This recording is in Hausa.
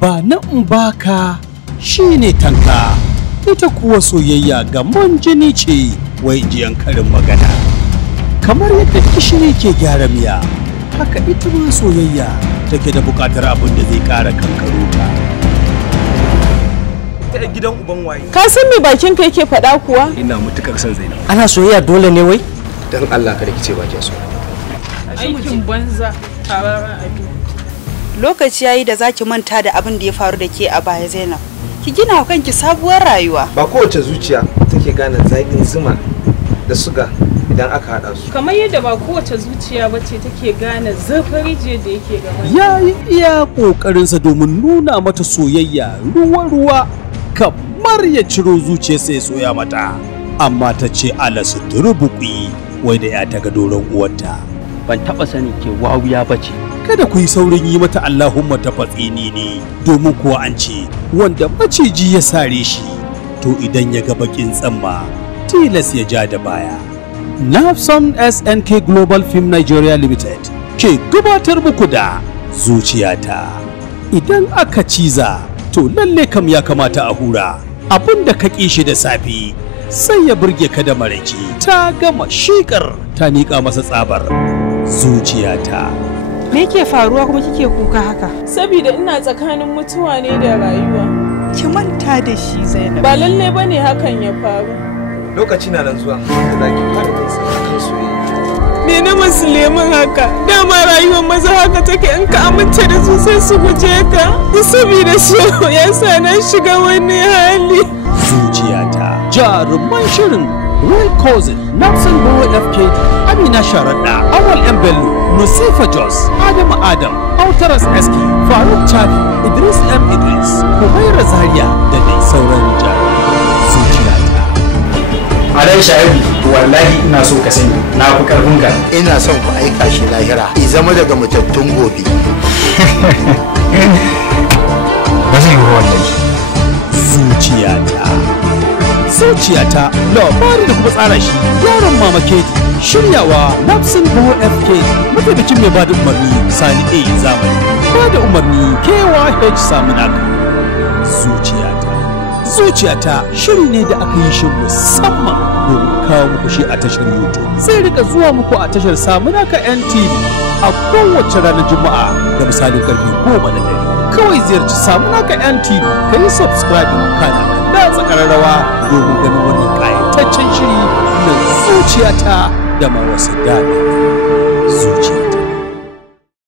ba na in baka shine tanka, ita kuwa soyayya gamon jini ce, wai jiyan karin magana. Kamar yadda gishiri ke gyara miya, haka ita ma soyayya take da buƙatar abin da zai ƙara kankaro ta. Ta gidan uban waye? Ka san me bakin ka yake faɗa kuwa? Ina mutukar son Zainab. Ana soyayya dole ne wai? Dan Allah kada ki ce ba ki so. Aikin banza, tarara abi. Lokaci yayi da zaki manta da abin da ya faru da ke a baya Zainab. Ki gina wa kanki sabuwar rayuwa. Ba kowace zuciya take gane zaƙin zuma da suga idan aka haɗa su. Kamar yadda ba kowace zuciya bace take gane zafin rijiyar da yake gaban. Ya yi iya ƙoƙarinsa domin nuna mata soyayya ruwa-ruwa kamar ya ciro zuciyarsa ya soya mata. Amma ta ce ala suturu buƙi wai da ya taga doron uwarta. Ban taɓa sanin ke wawiya bace. Kada ku yi saurin yi mata Allahumma ta fatsini ne, domin kuwa an ce wanda maciji ya sare shi to idan ya ga bakin tsamma tilas ya ja da baya. Nafson SNK Global Film Nigeria Limited ke gabatar muku da zuciyata. Idan aka ciza to lalle kam ya kamata a hura, abinda ka ƙi shi da safi sai ya burge ka da maraice. Ta gama shikar ta miƙa masa tsabar zuciyata. Me yake faruwa kuma kike kuka haka? Saboda ina tsakanin mutuwa ne da rayuwa. Ki manta da shi Zainab. Ba lalle bane hakan ya faru. Lokaci na nan zuwa da zaki fara kansa akan soyayya. Me na musulmin haka? Dama rayuwar maza haka take, in ka amince da su sai su guje ka. Saboda so ya sa na shiga wani hali. Zuciyata. Jaruman shirin Real Cousin, Nafsan Bawa FKD, Amina Sharaɗa, Awal M. Bello, Nusifa Jos, Adamu Adam, Autaras SK, Faruk Chabi, Idris M. Idris, Humaira Zaria da dai sauran jaruman zuciyata. Alai Shaibu, wallahi ina so ka sani, na fi karfin ka. Ina son ku aika shi lahira, i zama daga mutattun gobe. Ba zai yi wallahi. Zuciyata. Zuciyata labari da kuma tsara shi yaron mama Kedi, shiryawa Nafsin Bawa FK, mataimakin mai bada umarni Sani A Zamani, bada umarni KYH Saminaka. Zuciyata shiri ne da aka yi shi musamman domin kawo muku shi a tashar YouTube. Zai rika zuwa muku a tashar Saminaka NTV a kowace ranar Juma'a da misalin karfe 10 na dare. Kawai ziyarci Saminaka NTV ka yi subscribe kana da tsakararrawa domin ganin wannan ƙayataccen shiri na zuciyata da ma wasu daɗin zuciyata.